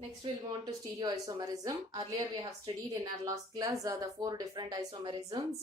Next we'll move on to stereoisomerism. Earlier we have studied in our last class the four different isomerisms.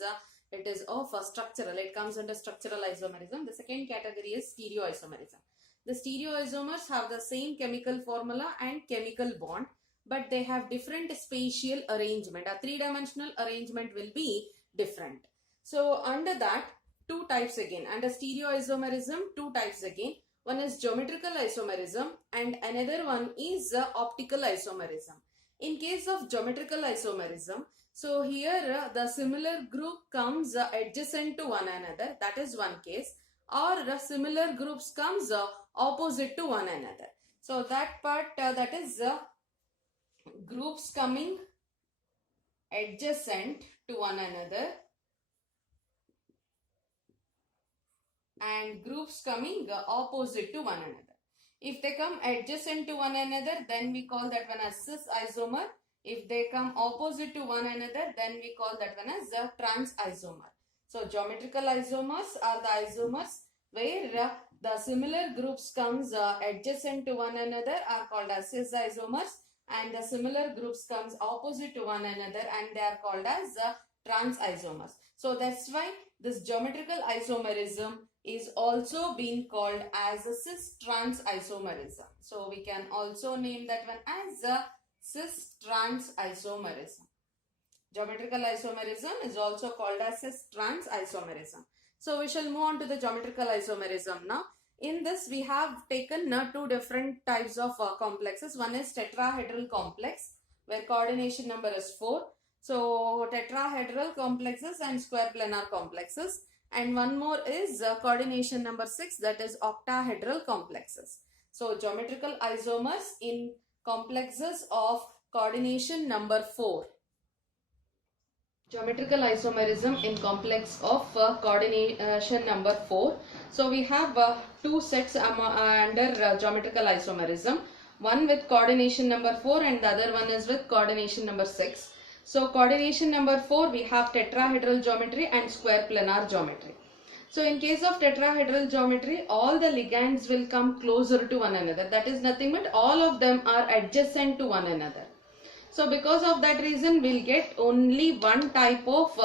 It is of structural. It comes under structural isomerism. The second category is stereoisomerism. The stereoisomers have the same chemical formula and chemical bond, but they have different spatial arrangement. A three-dimensional arrangement will be different. So under that, two types again. Under stereoisomerism, two types again. One is geometrical isomerism and another one is optical isomerism. In case of geometrical isomerism, so here the similar group comes adjacent to one another, that is one case, or the similar groups comes opposite to one another. So that part that is groups coming adjacent to one another and groups coming opposite to one another. If they come adjacent to one another, then we call that one as cis isomer. If they come opposite to one another, then we call that one as the trans isomer. So geometrical isomers are the isomers where the similar groups comes adjacent to one another are called as cis isomers, and the similar groups comes opposite to one another and they are called as trans isomers. So that's why this geometrical isomerism is also being called as a cis-trans isomerism. So we can also name that one as a cis-trans isomerism. Geometrical isomerism is also called as cis-trans isomerism. So we shall move on to the geometrical isomerism now. In this we have taken two different types of complexes. One is tetrahedral complex where coordination number is 4. So tetrahedral complexes and square planar complexes. And one more is coordination number 6, that is octahedral complexes. So geometrical isomers in complexes of coordination number 4. Geometrical isomerism in complex of coordination number 4. So we have two sets under geometrical isomerism. One with coordination number 4 and the other one is with coordination number 6. So coordination number 4 we have tetrahedral geometry and square planar geometry. So in case of tetrahedral geometry, all the ligands will come closer to one another. That is nothing but all of them are adjacent to one another. So because of that reason we'll get only one type of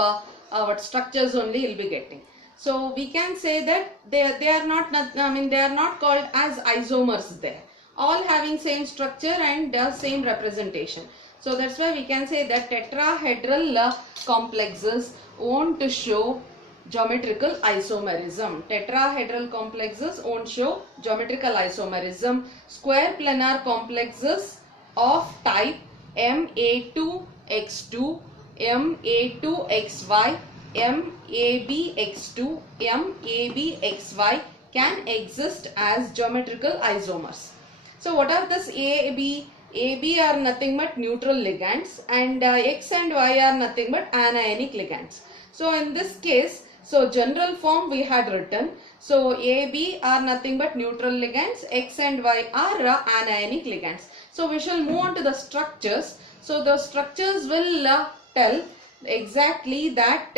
structures only we'll be getting. So we can say that they are not called as isomers there. All having same structure and same representation. So that's why we can say that tetrahedral complexes won't show geometrical isomerism. Tetrahedral complexes won't show geometrical isomerism. Square planar complexes of type MA2X2, MA2XY, MABX2, MABXY can exist as geometrical isomers. So what are this AB? AB are nothing but neutral ligands and X and Y are nothing but anionic ligands. So in this case, so general form we had written. So AB are nothing but neutral ligands, X and Y are anionic ligands. So we shall move on to the structures. So the structures will tell exactly that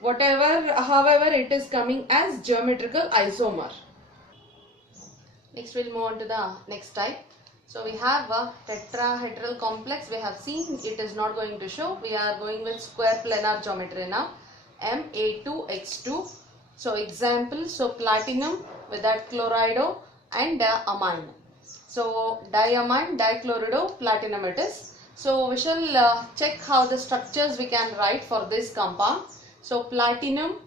however it is coming as geometrical isomer. Next we'll move on to the next type. So we have a tetrahedral complex. We have seen it is not going to show. We are going with square planar geometry now. Ma2X2. So example, so platinum with that chlorido and amine. So diamine, dichlorido, platinum it is. So we shall check how the structures we can write for this compound. So platinum,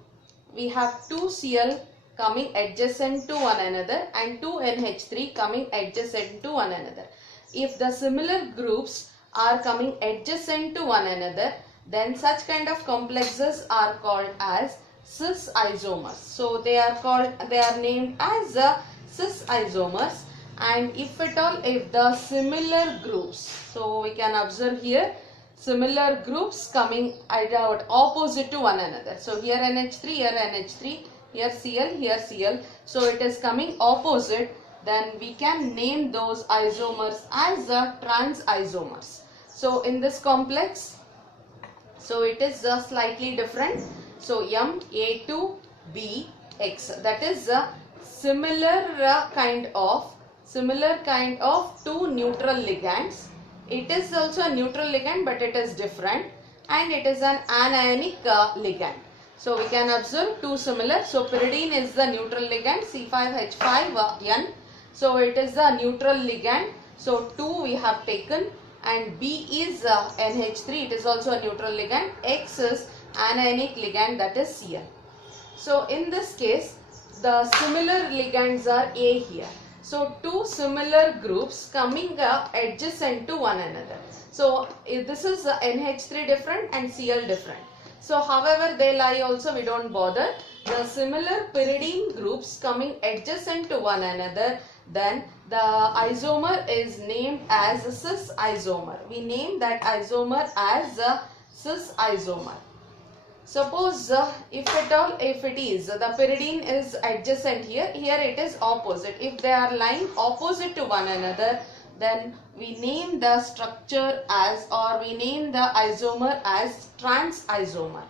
we have 2Cl coming adjacent to one another and 2NH3 coming adjacent to one another. If the similar groups are coming adjacent to one another, then such kind of complexes are called as cis isomers. So they are named as cis isomers. And if at all, if the similar groups, so we can observe here similar groups coming opposite to one another. So here NH3, here NH3, here Cl, here Cl. So it is coming opposite. Then we can name those isomers as trans isomers. So in this complex, so it is slightly different. So Ma2BX, that is a similar kind of two neutral ligands It is also a neutral ligand, but it is different, and it is an anionic ligand. So we can observe two similar. So pyridine is the neutral ligand, C5H5N. So it is a neutral ligand. So 2 we have taken, and B is NH3. It is also a neutral ligand. X is anionic ligand, that is Cl. So in this case, the similar ligands are A here. So two similar groups coming adjacent to one another. So this is NH3 different and Cl different. So however they lie also, we don't bother. The similar pyridine groups coming adjacent to one another, then the isomer is named as a cis isomer. We name that isomer as a cis isomer. Suppose if it is the pyridine is adjacent here, here it is opposite. If they are lying opposite to one another, then we name the structure as, or we name the isomer as trans isomer.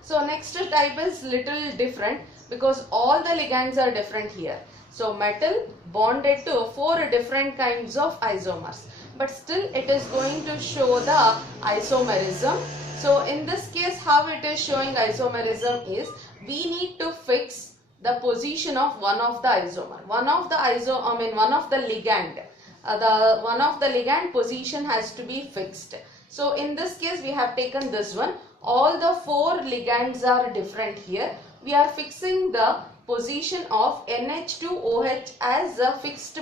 So next type is little different because all the ligands are different here. So metal bonded to 4 different kinds of isomers, but still it is going to show the isomerism. So in this case, how it is showing isomerism is, we need to fix the position of one of the isomer. One of the ligand. One of the ligand position has to be fixed. So in this case, we have taken this one. All the 4 ligands are different here. We are fixing the position of NH2OH as a fixed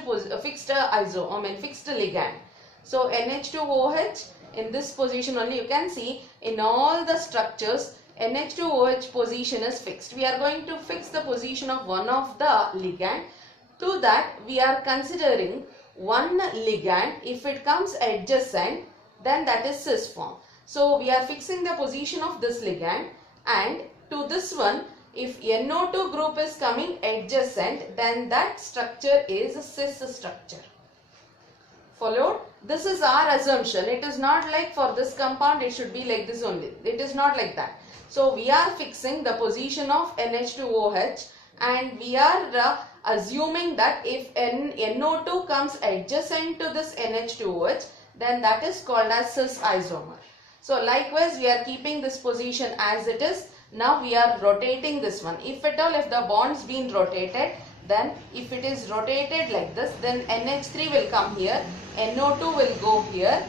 ligand. So NH2OH in this position only, you can see in all the structures NH2OH position is fixed. We are going to fix the position of one of the ligand. To that we are considering one ligand. If it comes adjacent, then that is cis form. So we are fixing the position of this ligand, and to this one, if NO2 group is coming adjacent, then that structure is a cis structure. Followed? This is our assumption. It is not like for this compound it should be like this only. It is not like that. So we are fixing the position of NH2OH, and we are assuming that if NO2 comes adjacent to this NH2OH, then that is called as cis isomer. So likewise we are keeping this position as it is. Now we are rotating this one. If at all, if the bonds been rotated, then if it is rotated like this, then NH3 will come here, NO2 will go here.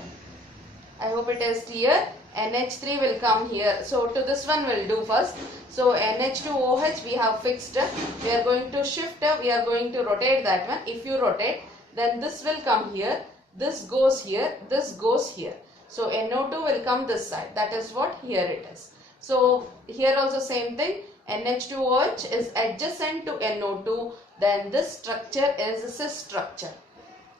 I hope it is clear. NH3 will come here. So to this one we'll do first. So NH2OH we have fixed. We are going to shift, we are going to rotate that one. If you rotate, then this will come here, this goes here, this goes here. So NO2 will come this side. That is what here it is. So here also same thing. NH2OH is adjacent to NO2. Then this structure is a cis structure.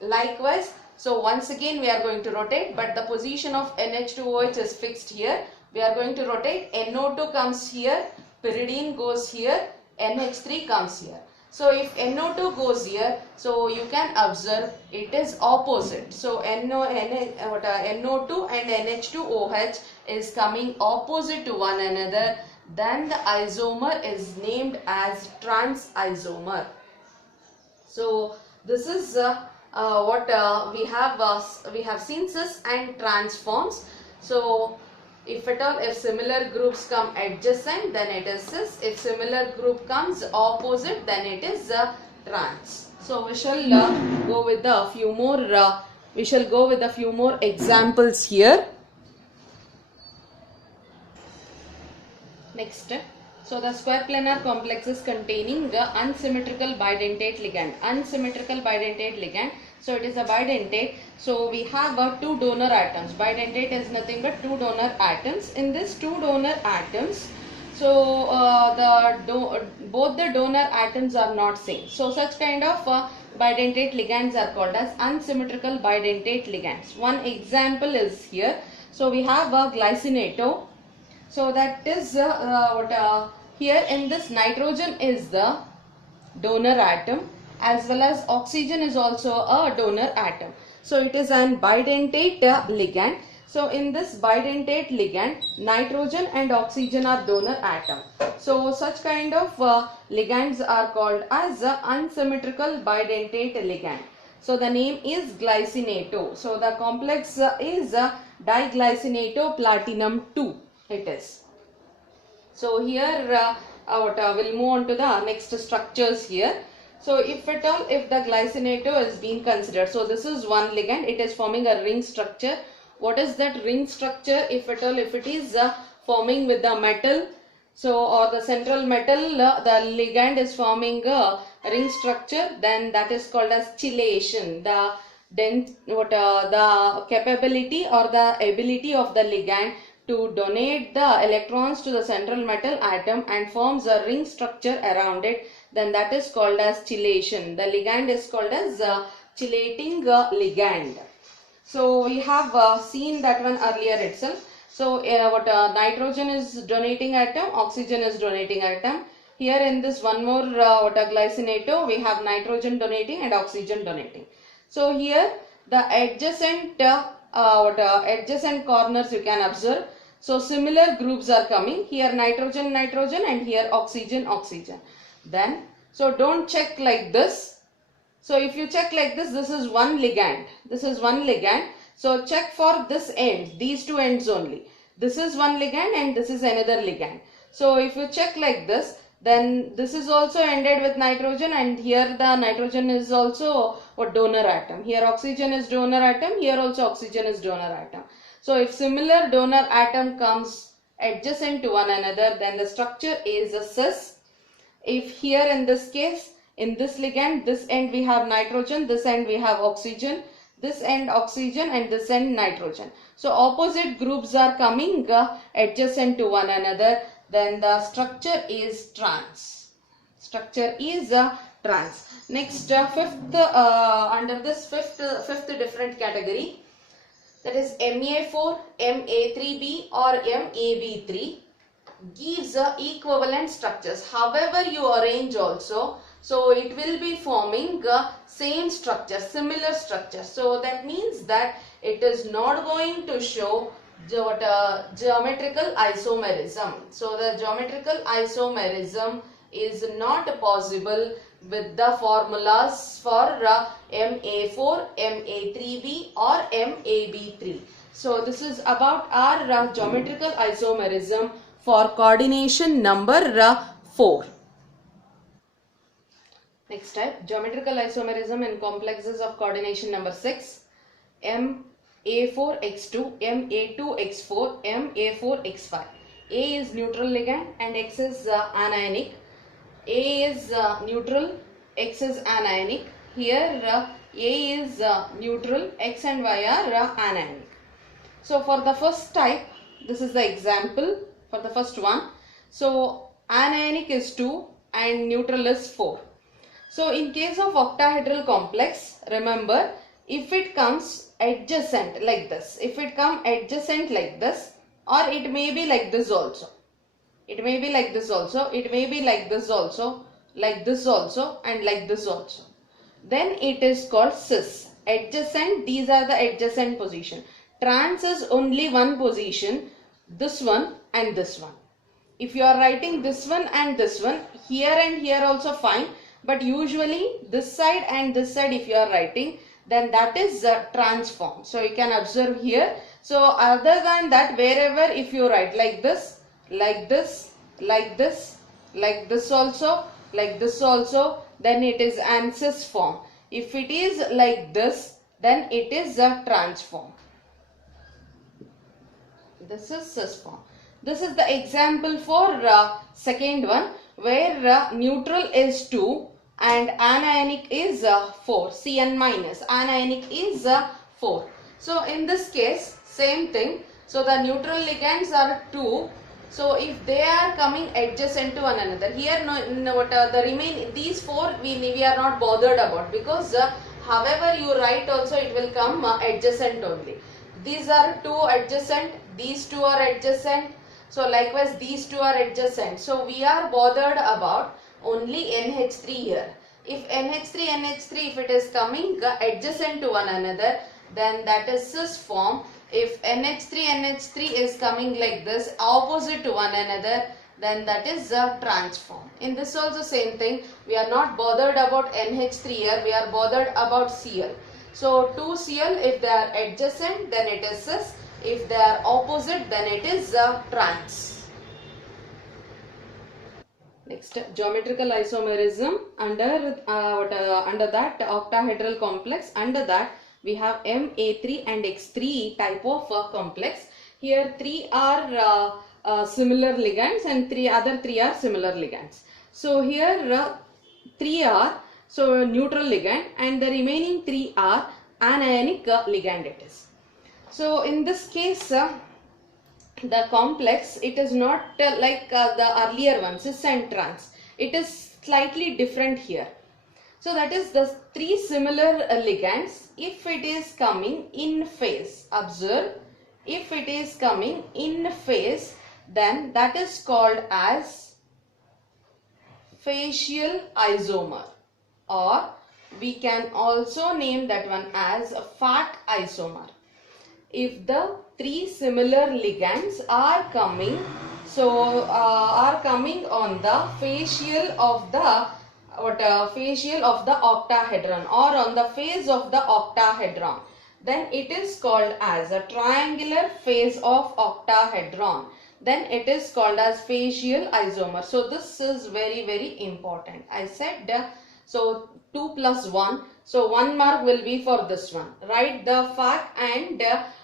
Likewise, so once again we are going to rotate, but the position of NH2OH is fixed here. We are going to rotate. NO2 comes here, pyridine goes here, NH3 comes here. So if NO2 goes here, so you can observe it is opposite. So NO2 and NH2OH is coming opposite to one another. Then the isomer is named as trans isomer. So this is what we have seen cis and trans forms. So if at all, if similar groups come adjacent, then it is cis. If similar group comes opposite, then it is trans. So we shall go with a few more. We shall go with a few more examples here. Next. So the square planar complexes containing the unsymmetrical bidentate ligand. Unsymmetrical bidentate ligand. So it is a bidentate. So we have 2 donor atoms. Bidentate is nothing but 2 donor atoms. In this 2 donor atoms, so both the donor atoms are not same. So such kind of bidentate ligands are called as unsymmetrical bidentate ligands. One example is here. So we have a glycinato. So that is here in this nitrogen is the donor atom, as well as oxygen is also a donor atom. So it is an bidentate ligand. So in this bidentate ligand, nitrogen and oxygen are donor atom. So such kind of ligands are called as unsymmetrical bidentate ligand. So the name is glycinato. So the complex is diglycinato platinum 2. It is. So here we'll move on to the next structures here. So if at all, if the glycinato is being considered, so this is one ligand, it is forming a ring structure. What is that ring structure? If at all, if it is forming with the metal, so or the central metal, the ligand is forming a ring structure, then that is called as chelation. The capability or the ability of the ligand to donate the electrons to the central metal atom and forms a ring structure around it, then that is called as chelation. The ligand is called as chelating ligand. So we have seen that one earlier itself. So nitrogen is donating atom, oxygen is donating atom. Here in this one more glycinato, we have nitrogen donating and oxygen donating. So here the adjacent adjacent corners you can observe. So similar groups are coming. Here nitrogen, nitrogen, and here oxygen, oxygen. Then so don't check like this. So if you check like this, this is one ligand. This is one ligand. So check for this end, these two ends only. This is one ligand and this is another ligand. So if you check like this, then this is also ended with nitrogen, and here the nitrogen is also a donor atom. Here oxygen is donor atom, here also oxygen is donor atom. So if similar donor atom comes adjacent to one another, then the structure is a cis. If here in this case, in this ligand, this end we have nitrogen, this end we have oxygen, this end oxygen and this end nitrogen. So opposite groups are coming adjacent to one another, then the structure is trans. Structure is trans. Next fifth, under this fifth different category, that is Ma4, Ma3b or Mab3, gives equivalent structures. However you arrange also, so it will be forming same structure, similar structure. So that means that it is not going to show geometrical isomerism. So the geometrical isomerism is not possible with the formulas for Ma4, Ma3b or Mab3. So this is about our geometrical isomerism for coordination number 4. Next type, geometrical isomerism in complexes of coordination number 6. Ma4x2, Ma2x4, Ma4x5. A is neutral ligand and X is anionic. A is neutral, X is anionic. Here A is neutral, X and Y are anionic. So for the first type, this is the example for the first one. So anionic is 2 and neutral is 4. So in case of octahedral complex, remember, if it comes adjacent like this, if it come adjacent like this, or it may be like this also. It may be like this also, it may be like this also, like this also, and like this also. Then it is called cis. Adjacent, these are the adjacent position. Trans is only one position, this one and this one. If you are writing this one and this one, here and here also fine, but usually this side and this side if you are writing, then that is transform. So you can observe here. So other than that, wherever if you write like this, like this, like this, like this also, like this also, then it is an cis form. If it is like this, then it is a transform. This is cis form. This is the example for second one, where neutral is 2 and anionic is 4. Cn minus, anionic is 4. So in this case, same thing. So the neutral ligands are 2. So if they are coming adjacent to one another, here the remain these 4 we are not bothered about, because however you write also it will come adjacent only. These are 2 adjacent, these 2 are adjacent. So likewise these 2 are adjacent. So we are bothered about only NH3 here. If NH3, NH3 if it is coming adjacent to one another, then that is cis form. If NH3, NH3 is coming like this opposite to one another, then that is a trans form. In this also same thing, we are not bothered about NH3 here, we are bothered about Cl. So 2Cl, if they are adjacent, then it is cis. If they are opposite, then it is trans. Next, geometrical isomerism. Under that octahedral complex, under that we have Ma3 and X3 type of complex. Here 3 are similar ligands and other 3 are similar ligands. So here 3 are neutral ligand and the remaining 3 are anionic ligand it is. So in this case the complex, it is not like the earlier one, cis and trans. It is slightly different here. So that is the 3 similar ligands. If it is coming in phase, observe, if it is coming in phase, then that is called as facial isomer, or we can also name that one as a fat isomer. If the 3 similar ligands are coming, are coming on the facial of the octahedron or on the face of the octahedron, then it is called as a triangular face of octahedron. Then it is called as facial isomer. So this is very, very important. I said so 2 plus 1. So 1 mark will be for this one. Write the fact and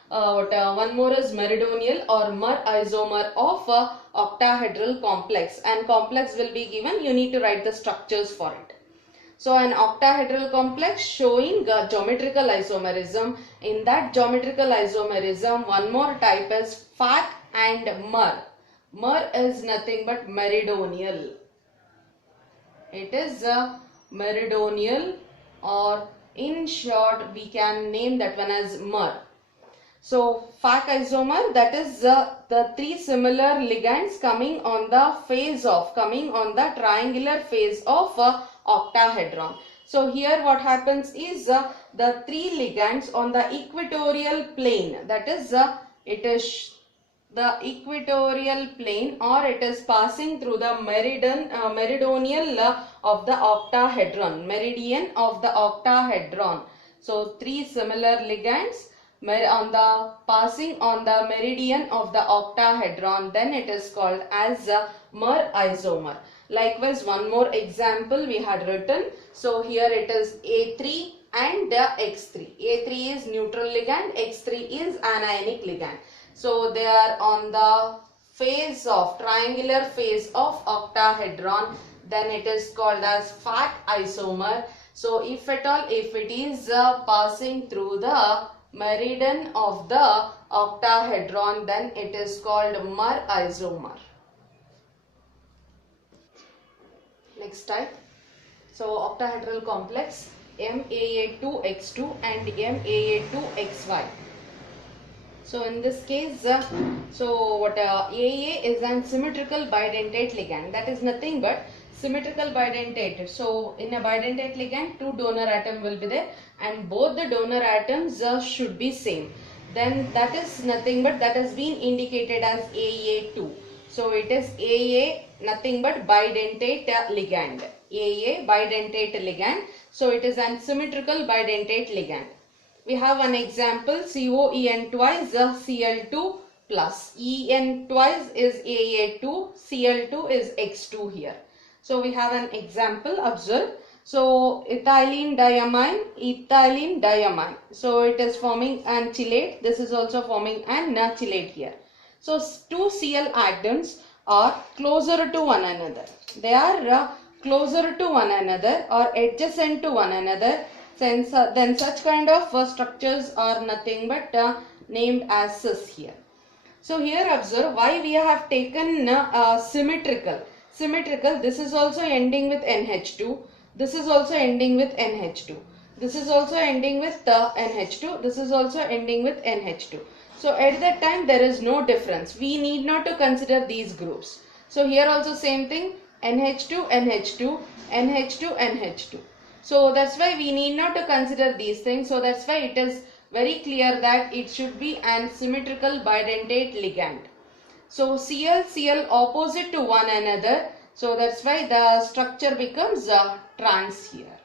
one more is meridonial or mer isomer of octahedral complex, and complex will be given. You need to write the structures for it. So an octahedral complex showing geometrical isomerism. In that geometrical isomerism, one more type is fat and mer. Mer is nothing but meridonial. It is meridonial, or in short we can name that one as mer. So fat isomer, that is the 3 similar ligands coming on the triangular face of octahedron. So here what happens is the 3 ligands on the equatorial plane, that is it is the equatorial plane, or it is passing through the meridional of the octahedron, meridian of the octahedron. So 3 similar ligands passing on the meridian of the octahedron, then it is called as mer isomer. Likewise, one more example we had written. So here it is A3 and X3. A3 is neutral ligand, X3 is anionic ligand. So they are on the triangular face of octahedron, then it is called as fat isomer. So if at all, if it is passing through the meridian of the octahedron, then it is called mer isomer. Next type. So octahedral complex MAA2X2 and MAA2XY. So in this case, AA is an symmetrical bidentate ligand. That is nothing but symmetrical bidentate. So in a bidentate ligand, 2 donor atom will be there and both the donor atoms should be same. Then that is nothing but that has been indicated as AA2. So it is AA nothing but bidentate ligand. AA bidentate ligand. So it is an symmetrical bidentate ligand. We have one example, COEN twice Cl2 plus En twice is AA2, Cl2 is X2 here. So we have an example, observe. So ethylene diamine. So it is forming an chelate. This is also forming an chelate here. So 2 Cl atoms are closer to one another. They are closer to one another or adjacent to one another. Then such kind of structures are nothing but named as cis here. So here observe why we have taken symmetrical. Symmetrical, this is also ending with NH2. This is also ending with NH2. This is also ending with NH2. This is also ending with NH2. So at that time there is no difference. We need not to consider these groups. So here also same thing, NH2, NH2, NH2, NH2. So that's why we need not to consider these things. So that's why it is very clear that it should be an symmetrical bidentate ligand. So Cl, Cl opposite to one another. So that's why the structure becomes trans here.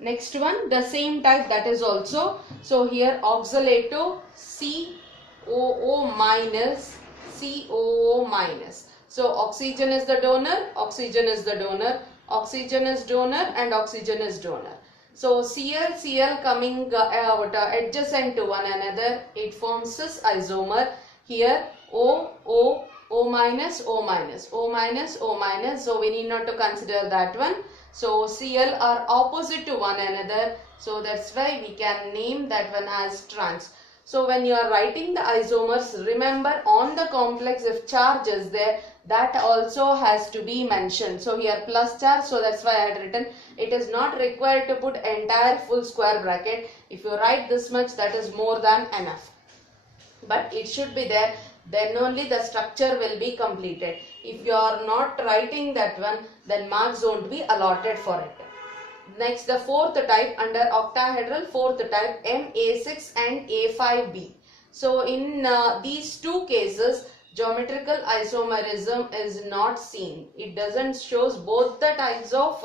Next one, the same type, that is also. So here oxalato COO minus, COO minus. So oxygen is the donor, oxygen is the donor, oxygen is donor, and oxygen is donor. So Cl, Cl coming adjacent to one another, it forms cis isomer. Here O minus, O minus, O minus, O minus. So we need not to consider that one. So Cl are opposite to one another. So that's why we can name that one as trans. So when you are writing the isomers, remember on the complex if charge is there, that also has to be mentioned. So here plus charge, so that's why I had written. It is not required to put entire full square bracket. If you write this much, that is more than enough. But it should be there, then only the structure will be completed. If you are not writing that one, then marks won't be allotted for it. Next, the fourth type under octahedral, fourth type MA6 and A5B. So in these two cases, geometrical isomerism is not seen. It doesn't shows both the types of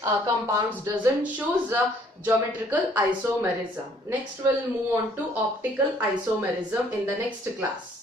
compounds, doesn't shows geometrical isomerism. Next we'll move on to optical isomerism in the next class.